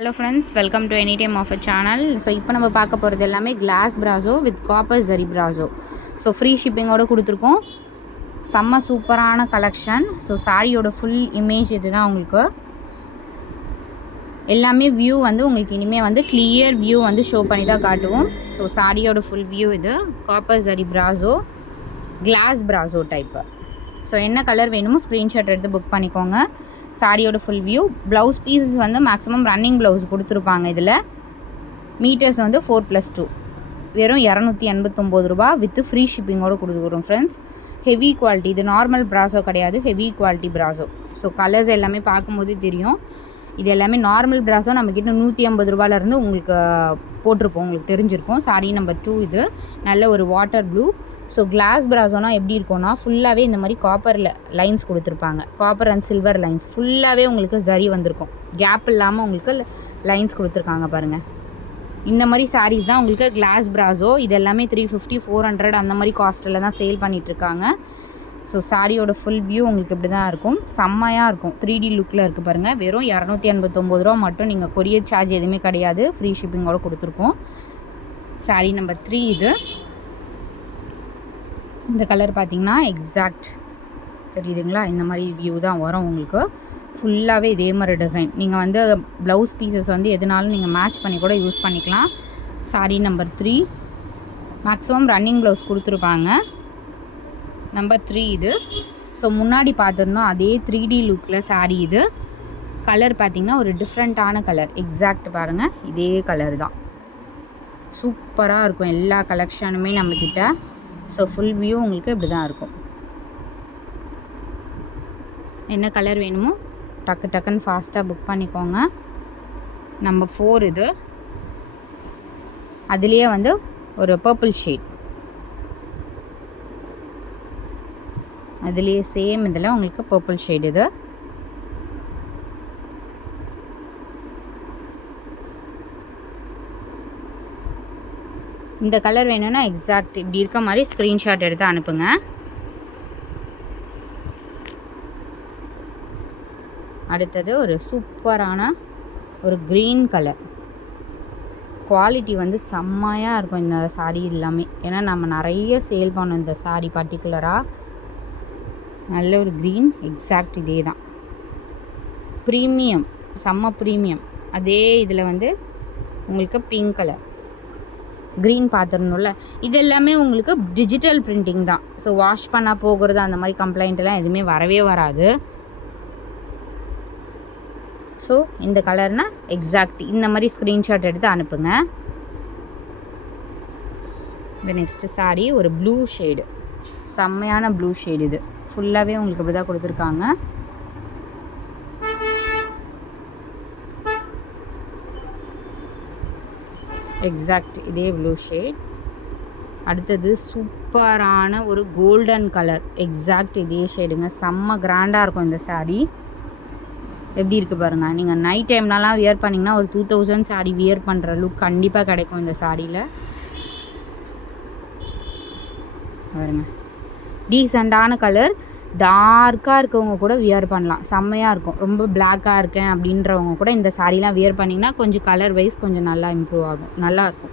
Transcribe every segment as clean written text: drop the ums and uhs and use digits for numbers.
Hello friends, welcome to any time of a channel. So இப்போ நம்ம பார்க்க போகிறது எல்லாமே glass brasso with copper zari brasso. So free ஷிப்பிங்கோடு கொடுத்துருக்கோம். செம்ம சூப்பரான கலெக்ஷன். ஸோ சாரியோட ஃபுல் இமேஜ் இது தான். உங்களுக்கு எல்லாமே வியூ வந்து உங்களுக்கு இனிமேல் வந்து கிளியர் வியூ வந்து ஷோ பண்ணி தான் காட்டுவோம். ஸோ சாரியோட ஃபுல் வியூ இது. Copper zari brasso, glass brasso type. So என்ன கலர் வேணுமோ ஸ்க்ரீன்ஷாட் எடுத்து புக் பண்ணிக்கோங்க. சாரியோட ஃபுல் வியூ. ப்ளவுஸ் பீசஸ் வந்து மேக்ஸிமம் ரன்னிங் ப்ளவுஸ் கொடுத்துருப்பாங்க. இதில் மீட்டர்ஸ் வந்து 4+2 வெறும் 289 ரூபா வித் ஃப்ரீ ஷிப்பிங்கோடு கொடுத்துக்கிறோம் ஃப்ரெண்ட்ஸ். Heavy quality. இது நார்மல் பிராசோ கிடையாது, heavy quality brasso. So colours எல்லாமே பார்க்கும்போது தெரியும். இது எல்லாமே நார்மல் பிராசோ நம்மக்கிட்ட 150 ரூபாயிலேருந்து உங்களுக்கு போட்டிருப்போம், உங்களுக்கு தெரிஞ்சிருக்கும். சாரி நம்பர் 2 இது. நல்ல ஒரு வாட்டர் ப்ளூ. ஸோ கிளாஸ் பிராசோனா எப்படி இருக்கும்னா ஃபுல்லாகவே இந்த மாதிரி காப்பரில் லைன்ஸ் கொடுத்துருப்பாங்க. காப்பர் அண்ட் சில்வர் லைன்ஸ் ஃபுல்லாகவே உங்களுக்கு சரி வந்திருக்கும். கேப் இல்லாமல் உங்களுக்கு லைன்ஸ் கொடுத்துருக்காங்க பாருங்கள். இந்த மாதிரி சாரீஸ் தான் உங்களுக்கு கிளாஸ் பிராசோ. இது எல்லாமே 350 400 அந்த மாதிரி காஸ்ட்டில் தான் சேல் பண்ணிகிட்ருக்காங்க. ஸோ சாரியோட ஃபுல் வியூ உங்களுக்கு இப்படி தான் இருக்கும். செம்மையாக இருக்கும். 3D லுக்கில் இருக்குது பாருங்கள். வெறும் 289 ரூபா மட்டும். நீங்கள் கொரியர் சார்ஜ் எதுவுமே கிடையாது, ஃப்ரீ ஷிப்பிங்கோடு கொடுத்துருக்கோம். சாரி நம்பர் 3 இது. இந்த கலர் பார்த்திங்கன்னா எக்ஸாக்ட் தெரியுதுங்களா? இந்த மாதிரி வியூ தான் வரும் உங்களுக்கு. ஃபுல்லாகவே இதே மாதிரி டிசைன். நீங்கள் வந்து ப்ளவுஸ் பீசஸ் வந்து எதுனாலும் நீங்கள் மேட்ச் பண்ணி கூட யூஸ் பண்ணிக்கலாம். Sorry number 3. Maximum running blouse கொடுத்துருப்பாங்க. நம்பர் 3 இது. ஸோ முன்னாடி பார்த்துருந்தோம் அதே 3D லுக்கில் சாரீ இது. கலர் பார்த்திங்கன்னா ஒரு டிஃப்ரெண்ட்டான கலர். எக்ஸாக்ட் பாருங்கள், இதே கலர் தான். சூப்பராக இருக்கும் எல்லா கலெக்ஷனுமே நம்மக்கிட்ட. ஸோ ஃபுல் வியூ உங்களுக்கு இப்படி தான் இருக்கும். என்ன கலர் வேணுமோ டக்குன்னு ஃபாஸ்ட்டாக புக் பண்ணிக்கோங்க. நம்பர் 4 இது. அதுலேயே வந்து ஒரு பர்பிள் ஷேட். அதுலேயே சேம் இதில் உங்களுக்கு பர்பிள் ஷேட் இது. இந்த கலர் வேணும்னா எக்ஸாக்ட் இப்படி இருக்க மாதிரி ஸ்க்ரீன்ஷாட் எடுத்து அனுப்புங்க. அடுத்தது ஒரு சூப்பரான ஒரு க்ரீன் கலர். குவாலிட்டி வந்து செம்மையாக இருக்கும் இந்த சாரீ எல்லாமே. ஏன்னா நம்ம நிறைய சேல் பண்ணோம் இந்த சாரீ பர்டிகுலராக. நல்ல ஒரு க்ரீன். எக்ஸாக்ட் இதே தான். ப்ரீமியம், செம்ம ப்ரீமியம். அதே இதில் வந்து உங்களுக்கு பிங்க் கலர். க்ரீன் பார்த்துடணும்ல. இது எல்லாமே உங்களுக்கு டிஜிட்டல் பிரிண்டிங் தான். ஸோ வாஷ் பண்ணால் போகிறது அந்த மாதிரி கம்ப்ளைண்ட்லாம் எதுவுமே வரவே வராது. ஸோ இந்த கலர்னால் எக்ஸாக்ட் இந்த மாதிரி ஸ்க்ரீன்ஷாட் எடுத்து அனுப்புங்க. இந்த நெக்ஸ்ட்டு சாரீ ஒரு ப்ளூ ஷேடு. செம்மையான ப்ளூ ஷேடு இது. ஃபுல்லாகவே உங்களுக்கு இப்படி தான் கொடுத்துருக்காங்க. எக்ஸாக்ட் இதே ப்ளூ ஷேட். அடுத்தது சூப்பரான ஒரு கோல்டன் கலர். எக்ஸாக்ட் இதே ஷேடுங்க. செம்ம கிராண்டாக இருக்கும் இந்த சாரீ. எப்படி இருக்குது பாருங்கள். நீங்கள் நைட் டைம்லலாம் வியர் பண்ணிங்கன்னா ஒரு 2000 சாரீ வியர் பண்ணுற லுக் கண்டிப்பாக கிடைக்கும் இந்த சாரியில். பாருங்க, டீசெண்டான கலர். டார்க்காக இருக்கவங்க கூட வியர் பண்ணலாம், செம்மையாக இருக்கும். ரொம்ப பிளாக்காக இருக்கேன் அப்படின்றவங்க கூட இந்த சாரீலாம் வியர் பண்ணிங்கன்னா கொஞ்சம் கலர் வைஸ் கொஞ்சம் நல்லா இம்ப்ரூவ் ஆகும், நல்லாயிருக்கும்.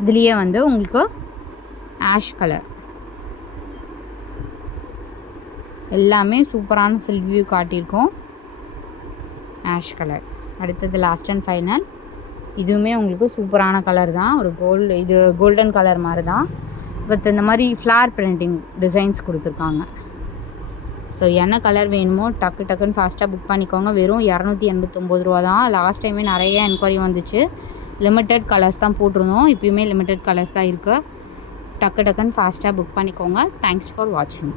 அதுலேயே வந்து உங்களுக்கு ஆஷ் கலர். எல்லாமே சூப்பரான ஃபுல் வியூ காட்டியிருக்கோம். Ash colour. அடுத்தது லாஸ்ட் அண்ட் ஃபைனல். இதுவுமே உங்களுக்கு சூப்பரான கலர் தான். ஒரு இது கோல்டன் கலர் மாதிரி தான். பட் இந்த மாதிரி ஃப்ளார் பிரிண்டிங் டிசைன்ஸ் கொடுத்துருக்காங்க. ஸோ என்ன கலர் வேணுமோ டக்குன்னு ஃபாஸ்ட்டாக புக் பண்ணிக்கோங்க. வெறும் 289 ரூபா தான். லாஸ்ட் டைமே நிறைய என்கொயரி வந்துச்சு. லிமிட்டட் கலர்ஸ் தான் போட்டிருந்தோம். இப்போயுமே லிமிட்டட் கலர்ஸ் தான் இருக்குது. டக்குன்னு ஃபாஸ்ட்டாக புக் பண்ணிக்கோங்க. தேங்க்ஸ் ஃபார் வாட்சிங்.